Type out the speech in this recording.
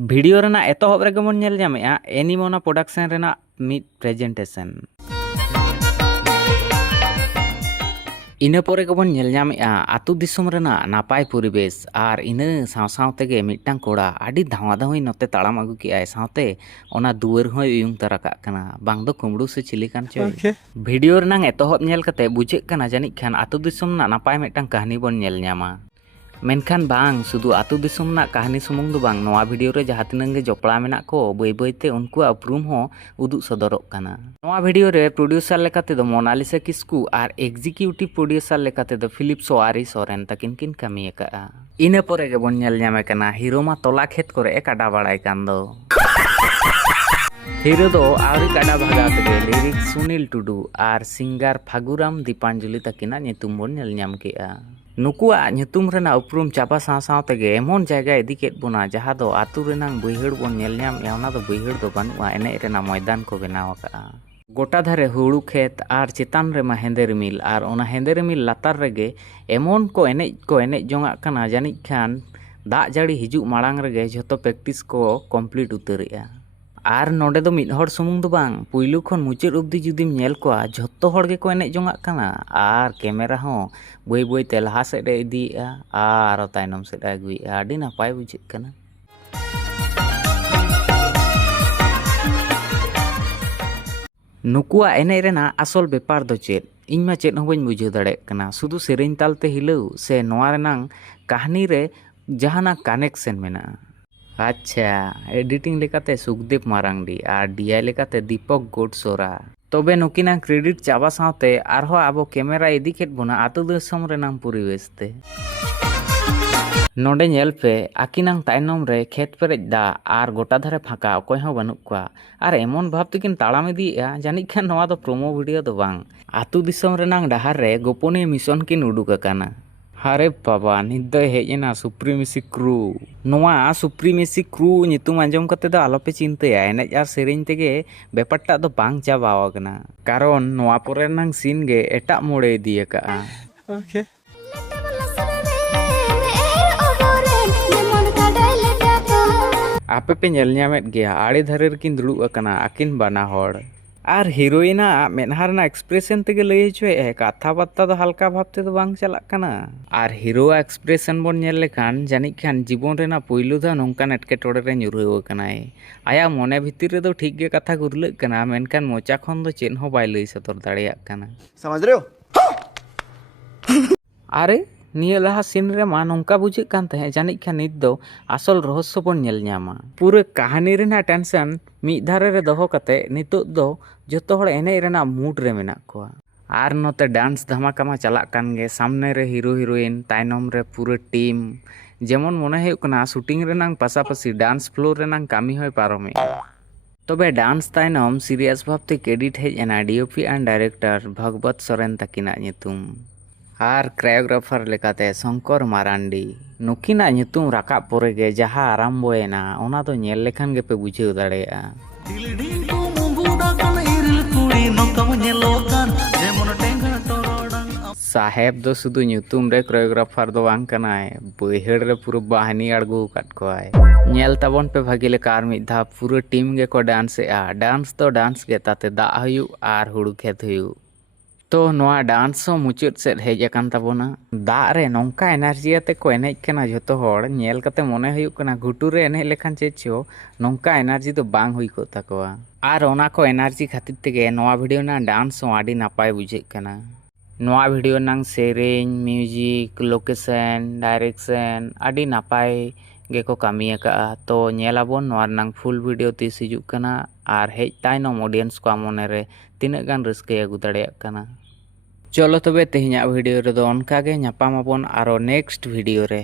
Video Raina एतहब रेगे बन nail ᱧᱟᱢᱮᱜᱼᱟ एनिमोना production Raina mid presentation इना पोरे के बन नेल ᱧᱟᱢᱮᱜᱼᱟ आतु दिसुम रेना नापाय परिवेश आर इना साव साव तेगे मिटटांग कोड़ा आडी धावा धावी नते ताड़ाम आगु किआय सावते ओना दुआर होय उयुंग तरा काग कना बांग दो कुमड़ू से चिली कान चोय भिडियो रेनांग एतहब नेल कते बुझेग कना जानिक खान आतु दिसुम ना नापाय मिटटांग कहानी बन नेल ᱧᱟᱢᱟ मेनखान बांग सुदु आतु दिसुम ना कहानी सुमुंग दो बांग नोआ भिडियो रे जहाँ तिनांग गे जपड़ा मेना को बाय बायते उनको उपरूम हो उदुग सदरक कना। नोआ भिडियो रे प्रोड्यूसर लेकाते दो मोनालिसा किस्कू आर एग्जीक्यूटिव प्रोड्यूसर लेकाते दो फिलिप सोआरी सोरेन तकिन किन कामी एकाआ। इना पोरे गे बन नेल ᱧᱟᱢᱮ कना हिरो मा तोला खेत करे काडा बाड़ाय कान दो हिरो दो आवरी काडा भागा तेगे लिरिक्स सुनील टुडू आर सिंगर फागुराम दीपांजलि तकिना ᱧᱩᱛᱩᱢ बन नेल ᱧᱟᱢ केआ। नुकुआ ᱧᱩᱛᱩᱢ रेना उपरूम चापा साव साव तेगे एमन जायगा इदी केद बोना जहाँ दो आतु रेनांग बैहड़ बन नेल ᱧᱟᱢᱮᱜᱼᱟ ओना दो बैहड़ दो बानुआ एने रेना मैदान को बनाव आकाआ। गोटा धारे हुड़ू खेत आर चितान रेमा हेंदे रिमिल आर ओना हेंदे रिमिल लातार रेगे एमन को एनेज जोंगा कना जानिक खान दाग जाड़ी हिजुग माड़ांग रेगे झोतो प्रैक्टिस को कमप्लीट उतारेआ। आर नोडे दो मिद हड़ सुमुंग दो बांग पुइलु खन मुचाद अब्दि जुदिम नेल कोआ झोतो हड़ गे को एनेज जोंगा कना आर कैमरा हो बाय बाय ते लहा सेड रे इदीआ आर तायनम सेड आगुइआ आडी नापाय बुझेग कना। नुकुआ एने रेना असल बेपार दो चेद इन मा चेद हो बाñ बुझाव दाड़ेग कना सुदु सेरेñ तालते हिलाव से नोआ रेनांग कहानी रे जहाना कनेक्शन मेना। अच्छा एडिटिंग लेकाते सुखदेव मारांडी आर डीआई लेकाते दीपक गोडसोरा तबे नुकिना क्रेडिट चाबा सावते आरहो आबो कैमरा इदी केद बोना आतु दिसोम रेनांग परिवेशते नोडे नेल पे आकिनांग तायनम रे खेत पेरेज दा आर गोटा धारे फाका अकय हो बानुक कोआ आर एमन भाव तेकिन ताड़ाम इदीएआ जानिक खान नोआ दो प्रोमो वीडियो दो बांग आतु दिसोम रेनांग डाहार रे गोपनीय मिशन किन उडुक अकाना। अरे बाबा नित दो हेजना सुप्रीमेसी क्रू नोआ सुप्रीमेसी क्रू ᱧᱩᱛᱩᱢ आंजम कते दो आलोपे चिंताया एनेज आर सेरेñ तेगे बेपारटा दो बांग चाबाव आकना कारण नोआ पोरे नांग सीन गे एटाग मोड़े इदी आकाआ। ओके आपे पे नेल ᱧᱟᱢᱮᱫ गया आड़े धारे रकिन दुड़ुब अकना आकिन बाना हड़ आर हीरोइना मेदहा रेना एक्सप्रेशन तेगे लई हचोए कथा बार्ता दो हल्का भाबते दो बांग चलाग कना आर हीरो एक्सप्रेशन बन नेल लेखान जानिक खान जीवन रेना पुइलु दा नोंकान एटकेटोड़े रे ᱧᱩᱨᱦᱟᱹᱣ अकनाय आया मने भितर रे दो ठीक गे कथा गुरलाग कना मेनखान मोचा खन दो चेद हो बाय लई सदर दाड़ेयाग कना। समझ रहे हो अरे निया लहा सीन रे मा नोंका बुझेग कान तहे जानिक खान नित दो असल रहस्य बन नेल ᱧᱟᱢᱟ पूरे कहानी रेना टेंशन मिद धारे रे दोहो कते नितोग दो जतो हड़ एने रेना मूड रे मेना कोआ आर नोते डांस धमाका मा चलाग कान गे सामने रे हीरो हिरोइन तायनम रे पूरे टीम जेमन मने हुयुग कना शूटिंग रेनांग पासापासी डांस फ्लोर रेनांग कामी होय पारमे तबे डांस तायनम सीरियस भावते क्रेडिट हेज एना DOP and director Bhagwat Soren तकिना ᱧᱩᱛᱩᱢ आर क्रायोग्राफर लेकाते शंकर मारांडी नुकिना ᱧᱩᱛᱩᱢ राकाब पोरे गे जहाँ आरम्भोयेना ओना दो नेल लेखान गेपे बुझाव दाड़ेयाआ। साहेब दो सुदु ᱧᱩᱛᱩᱢ रे क्रायोग्राफर दो बांग कनाय बैहड़ रे पूरा बाहनी अड़गु काट कोआय नेल ताबन पे भागी लेका आर मिद धा पूरा टीम गे को डांसएआ डांस तो डांस गे ताते दा हुयु आर हुड़ू खेत हुयु तो नोआ डांस हो मुचाद सेद हेज अकान ताबोना दाग रे नोंका एनार्जी आते को एनेज कना झोतो हड़ नेल कते मने हुयुग कना घुटू रे एनेज लेखान चेद छो नोंका एनार्जी तो बांग हुई को ताकोआ आर ओना को एनार्जी खातिर तेगे नोआ वीडियो ना डांस हो आडी नापाय बुझेग कना। नोआ वीडियो नांग सेरेñ म्यूजिक लोकेशन डायरेक्शन आडी नापाय गे को कामी आकाआ तो नेलाबोन नोआ नांग फुल वीडियो तीस हिजुग कना आर हेज तायनम ऑडियंस को मने रे तिनाग गान रस्के आगु दाड़ेयाग कना। चलो तबे तेहेñाग वीडियो रे दो ओनका गे ᱧᱟᱯᱟᱢ आबोन आरो नेक्स्ट वीडियो रे।